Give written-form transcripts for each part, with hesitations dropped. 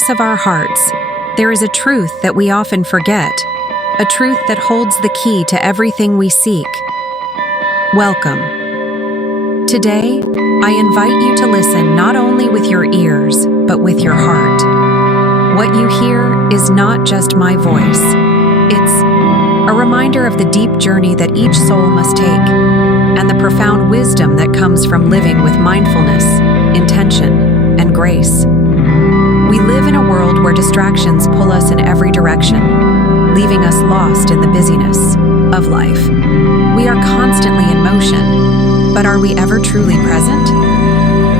stillness of our hearts, there is a truth that we often forget, a truth that holds the key to everything we seek. Welcome. Today, I invite you to listen not only with your ears, but with your heart. What you hear is not just my voice. It's a reminder of the deep journey that each soul must take, and the profound wisdom that comes from living with mindfulness, intention, and grace. We live in a world where distractions pull us in every direction, leaving us lost in the busyness of life. We are constantly in motion, but are we ever truly present?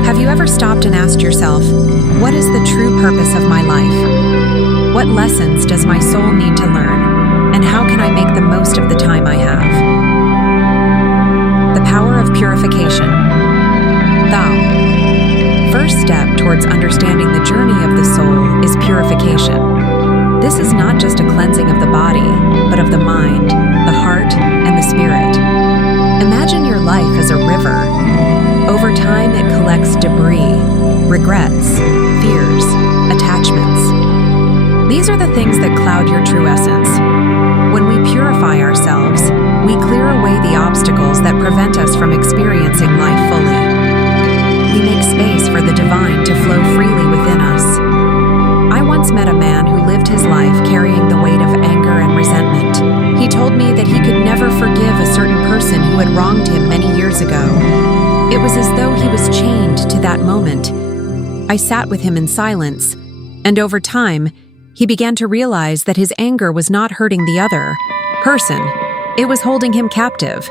Have you ever stopped and asked yourself, what is the true purpose of my life? What lessons does my soul need to learn? And how can I make the most of the time I have? The power of purification. Thou. First step towards understanding the journey of the soul is purification. This is not just a cleansing of the body, but of the mind, the heart, and the spirit. Imagine your life as a river. Over time, it collects debris, regrets, fears, attachments. These are the things that cloud your true essence. When we purify ourselves, we clear away the obstacles that prevent us from experiencing life fully. We make space for the divine to flow freely within us. I once met a man who lived his life carrying the weight of anger and resentment. He told me that he could never forgive a certain person who had wronged him many years ago. It was as though he was chained to that moment. I sat with him in silence, and over time, he began to realize that his anger was not hurting the other person. It was holding him captive.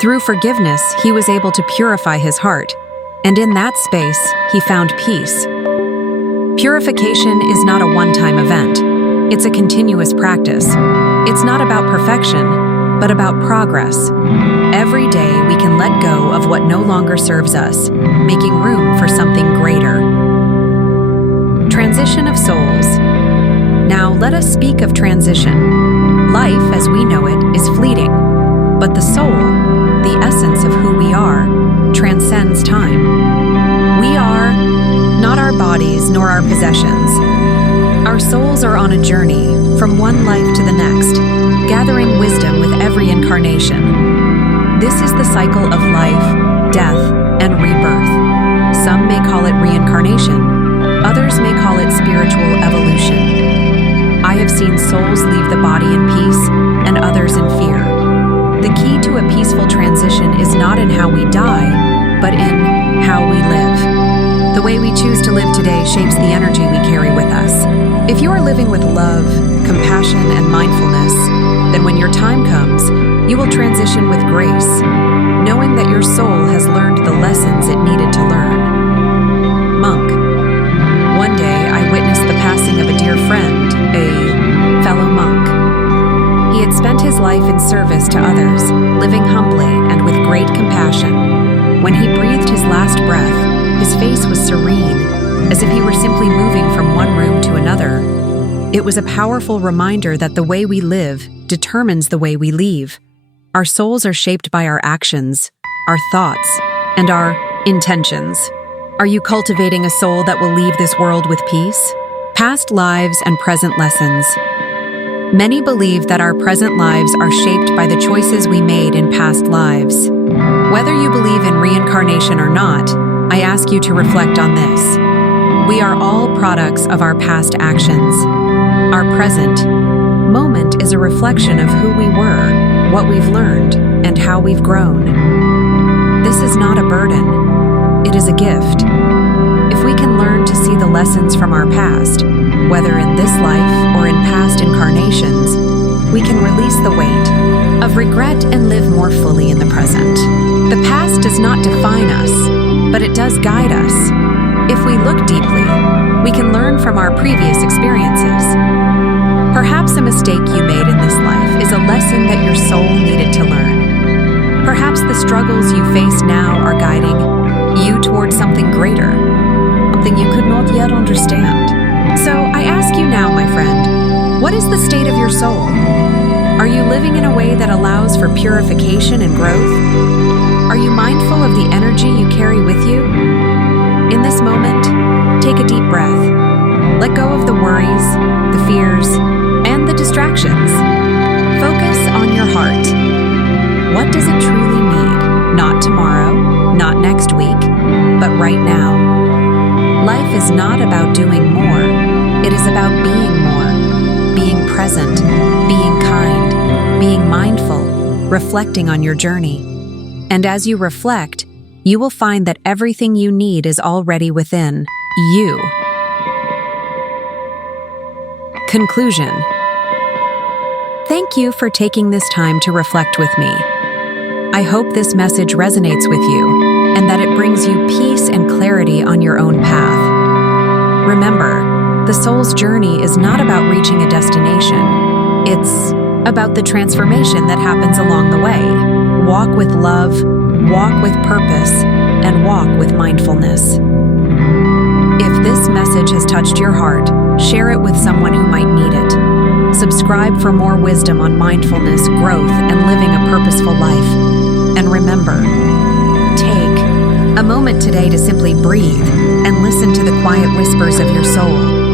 Through forgiveness, he was able to purify his heart, and in that space, he found peace. Purification is not a one-time event. It's a continuous practice. It's not about perfection, but about progress. Every day, we can let go of what no longer serves us, making room for something greater. Transition of souls. Now, let us speak of transition. Life, as we know it, is fleeting, but the soul, the essence of who we are, transcends time. We are not our bodies nor our possessions. Our souls are on a journey from one life to the next, gathering wisdom with every incarnation. This is the cycle of life, death, and rebirth. Some may call it reincarnation, others may call it spiritual evolution. I have seen souls leave the body in peace and others in fear. The key to a peaceful transition is not in how we die, but in how we live. The way we choose to live today shapes the energy we carry with us. If you are living with love, compassion, and mindfulness, then when your time comes, you will transition with grace, knowing that your soul has learned the lessons it needed to learn. Monk. One day, I witnessed the passing of a dear friend, a fellow monk. He had spent his life in service to others, living humbly and with great compassion. When he breathed his last breath, his face was serene, as if he were simply moving from one room to another. It was a powerful reminder that the way we live determines the way we leave. Our souls are shaped by our actions, our thoughts, and our intentions. Are you cultivating a soul that will leave this world with peace? Past lives and present lessons. Many believe that our present lives are shaped by the choices we made in past lives. Whether you believe in reincarnation or not, I ask you to reflect on this. We are all products of our past actions. Our present moment is a reflection of who we were, what we've learned, and how we've grown. This is not a burden. It is a gift. If we can learn to see the lessons from our past, whether in this life or in past incarnations, we can release the weight of regret and live more fully in the present. The past does not define us, but it does guide us. If we look deeply, we can learn from our previous experiences. Perhaps a mistake you made in this life is a lesson that your soul needed to learn. Perhaps the struggles you face now are guiding you towards something greater, something you could not yet understand. So I ask you now, my friend, what is the state of your soul? Are you living in a way that allows for purification and growth? Are you mindful of the energy you carry with you? In this moment, take a deep breath. Let go of the worries, the fears, and the distractions. Focus on your heart. What does it truly need? Not tomorrow, not next week, but right now. Life is not about doing more. It is about being more. Being present, being kind, being mindful, reflecting on your journey. And as you reflect, you will find that everything you need is already within you. Conclusion. Thank you for taking this time to reflect with me. I hope this message resonates with you and that it brings you peace and clarity on your own path. Remember, the soul's journey is not about reaching a destination. It's about the transformation that happens along the way. Walk with love, walk with purpose, and walk with mindfulness. If this message has touched your heart, share it with someone who might need it. Subscribe for more wisdom on mindfulness, growth, and living a purposeful life. And remember, take a moment today to simply breathe and listen to the quiet whispers of your soul.